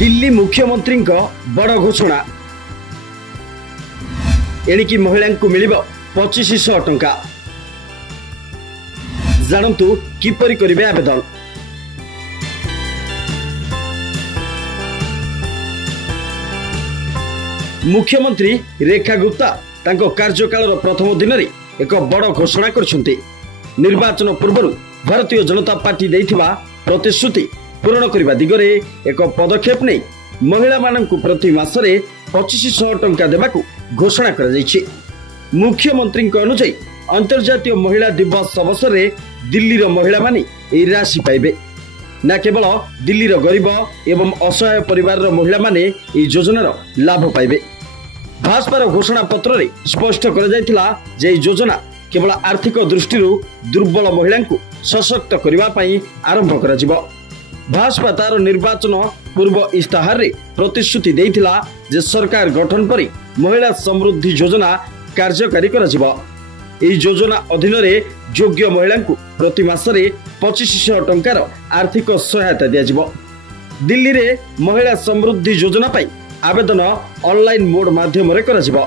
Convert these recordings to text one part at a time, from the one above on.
दिल्ली मुख्यमंत्री बड़ घोषणा एणिकी महिला को मिल 2500 टंका। जानतु किपरि करिवे आवेदन। मुख्यमंत्री रेखा गुप्ता तांको कार्यकाल प्रथम दिन में एक बड़ घोषणा करछन्ती। निर्वाचन पूर्व भारतीय जनता पार्टी देइथिबा प्रतिश्रुति पूरण करने दिगरे एक पदक्षेप नहीं महिला मानक प्रति मासरे 2500 टंका देवाकू घोषणा करा जायछि। मुख्यमंत्री अनुसार अंतर्जातीय महिला दिवस अवसर में दिल्लीर महिला माने एही राशि पाइबे। ना केवल दिल्लीर गरीब एवं असहाय परिवार महिला माने एही योजनार लाभ पाइबे। भाजपार घोषणा पत्र रे स्पष्ट करा जायतिला जे योजना केवल आर्थिक दृष्टि दुर्बल महिला सशक्त करबा पई आरंभ करा जिवो। भाजपा तार निर्वाचन पूर्व इस्ताहार रे प्रतिश्रुति देइथिला जे सरकार गठन पर महिला समृद्धि योजना कार्यकारी करा जिवो। एही योजना अधीन रे योग्य महिला को प्रति मासरे 2500 टंकार आर्थिक सहायता दिया जिवो। दिल्ली रे महिला समृद्धि योजना पई आवेदन ऑनलाइन मोड माध्यम रे करा जिवो।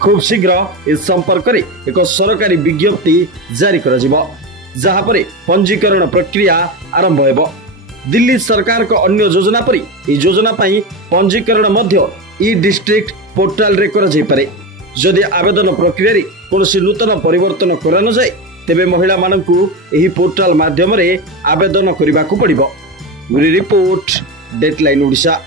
खूब शीघ्र इस संपर्क रे एक सरकारी विज्ञप्ति जारी करा जिवो, जहा पर पंजीकरण प्रक्रिया आरंभ हेबो। दिल्ली सरकार को अन्य योजना परी ई योजना पई पंजीकरण मध्य ई डिस्ट्रिक्ट पोर्टल रे करा जाय पारे। जदि आवेदन प्रक्रिया रे कोनोसी नूतन परिवर्तन करा न जाय तेबे महिला मानकू एही पोर्टल माध्यम रे आवेदन करिबाकू पड़िबो। Report deadline Odisha.